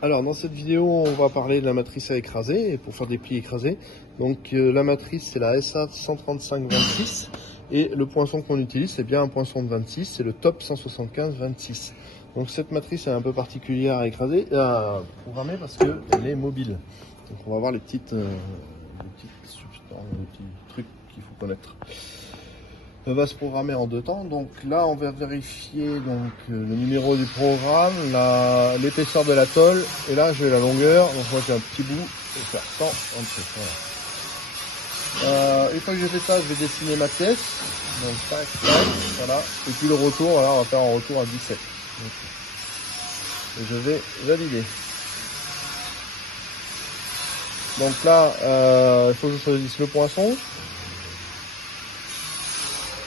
Alors dans cette vidéo on va parler de la matrice à écraser et pour faire des plis écrasés. Donc la matrice c'est la SA 135-26 et le poinçon qu'on utilise c'est bien un poinçon de 26, c'est le top 175-26. Donc cette matrice est un peu particulière à écraser, à programmer parce qu'elle est mobile. Donc on va voir les petits trucs qu'il faut connaître. Elle va se programmer en deux temps. Donc là, on va vérifier donc, le numéro du programme, l'épaisseur de la tôle, et là j'ai la longueur. Donc moi j'ai un petit bout, je vais faire 100 entre. Voilà. Une fois que j'ai fait ça, je vais dessiner ma pièce. Donc tac, tac, voilà. Et puis le retour, voilà, on va faire un retour à 17. Donc, et je vais valider. Donc là, il faut que je choisisse le poinçon.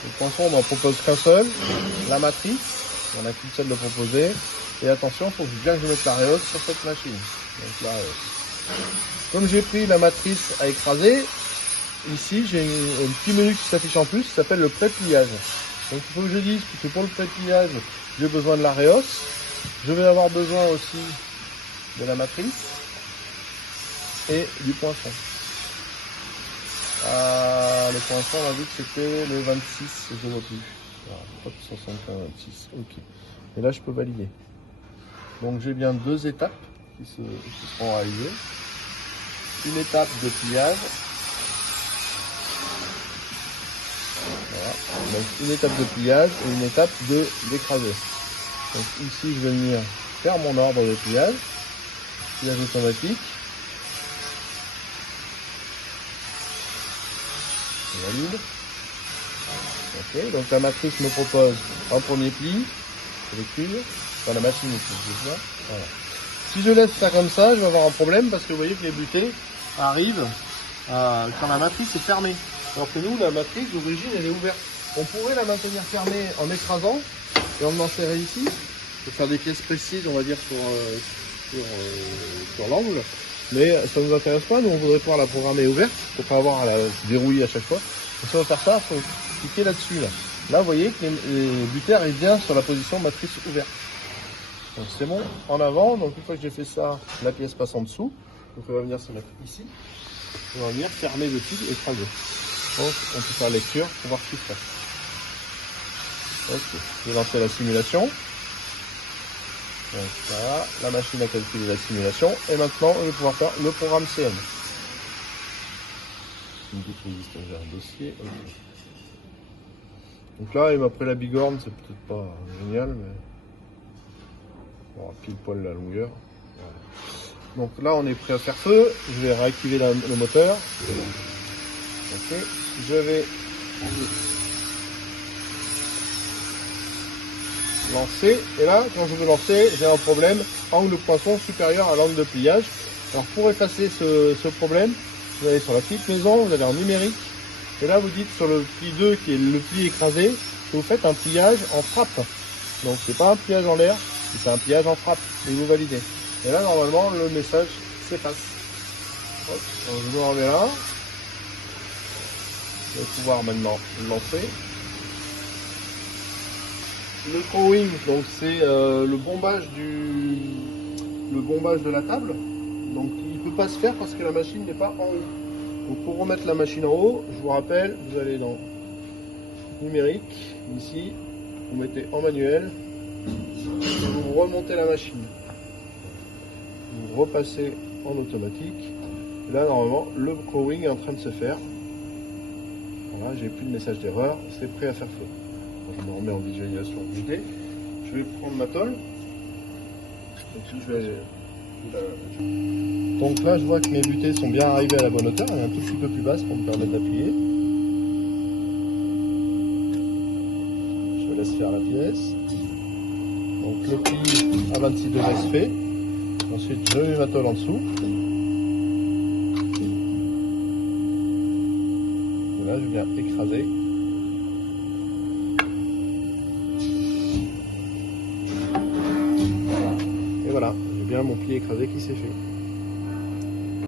Le poinçon, on n'en propose qu'un seul. La matrice, on n'a qu'une seule de proposer. Et attention, il faut bien que je mette la réhausse sur cette machine. Donc la réhausse. Comme j'ai pris la matrice à écraser, ici j'ai un petit menu qui s'affiche en plus qui s'appelle le pré-pliage. Donc il faut que je dise que pour le pré-pliage, j'ai besoin de la réhausse. Je vais avoir besoin aussi de la matrice et du poinçon. Le poinçon, on a vu que c'était le 26, je ne vois plus. Alors, hop, 125-26, ok. Et là, je peux valider. Donc, j'ai bien deux étapes qui seront réalisées. Une étape de pliage. Voilà. Donc, une étape de pliage et une étape d'écraser. Donc, ici, je vais venir faire mon ordre de pliage. Pliage automatique. Valide. Ok, donc la matrice me propose un premier pli, lecture, dans la machine ici. Voilà. Si je laisse ça comme ça, je vais avoir un problème parce que vous voyez que les butées arrivent quand la matrice est fermée. Alors que nous, la matrice d'origine, elle est ouverte. On pourrait la maintenir fermée en écrasant et en enserrer ici, pour faire des pièces précises, on va dire, sur l'angle. Mais ça ne nous intéresse pas, nous on voudrait pouvoir la programmer ouverte pour pas avoir à la verrouiller à chaque fois. Et si on veut faire ça, il faut cliquer là-dessus. Là, vous voyez que les butées arrivent bien sur la position matrice ouverte. Donc c'est bon, en avant. Donc une fois que j'ai fait ça, la pièce passe en dessous. Donc on va venir se mettre ici. On va venir fermer le tube et écraser. Donc on peut faire lecture pour voir tout ça. Ok, je vais lancer la simulation. Donc voilà, la machine a calculé la simulation et maintenant je vais pouvoir faire le programme CM. Une petite résistance vers un dossier. Okay. Donc là il m'a pris la bigorne, c'est peut-être pas génial mais bon, pile poil la longueur. Voilà. Donc là on est prêt à faire feu, je vais réactiver le moteur. Ok, je vais lancer, et là quand je veux lancer j'ai un problème angle de poinçon supérieur à l'angle de pliage. Alors pour effacer ce problème, vous allez sur la petite maison, vous allez en numérique et là vous dites sur le pli 2 qui est le pli écrasé que vous faites un pliage en frappe. Donc c'est pas un pliage en l'air, c'est un pliage en frappe et vous validez. Et là normalement le message s'efface. Donc je me remets là, je vais pouvoir maintenant lancer. Le throwing, donc c'est le bombage de la table. Donc il ne peut pas se faire parce que la machine n'est pas en haut. Donc pour remettre la machine en haut, je vous rappelle, vous allez dans numérique, ici, vous mettez en manuel, et vous remontez la machine. Vous repassez en automatique. Et là normalement le throwing est en train de se faire. Voilà, j'ai plus de message d'erreur, c'est prêt à faire feu. Je me remets en visualisation guidée. Je vais prendre ma tôle. Donc là, je vois que mes butées sont bien arrivées à la bonne hauteur. Elle est un tout petit peu plus basse pour me permettre d'appuyer. Je laisse faire la pièce. Donc le pli à 26 degrés se fait. Ensuite, je mets ma tôle en dessous. Et là, je viens écraser. Voilà, j'ai bien mon pli écrasé qui s'est fait.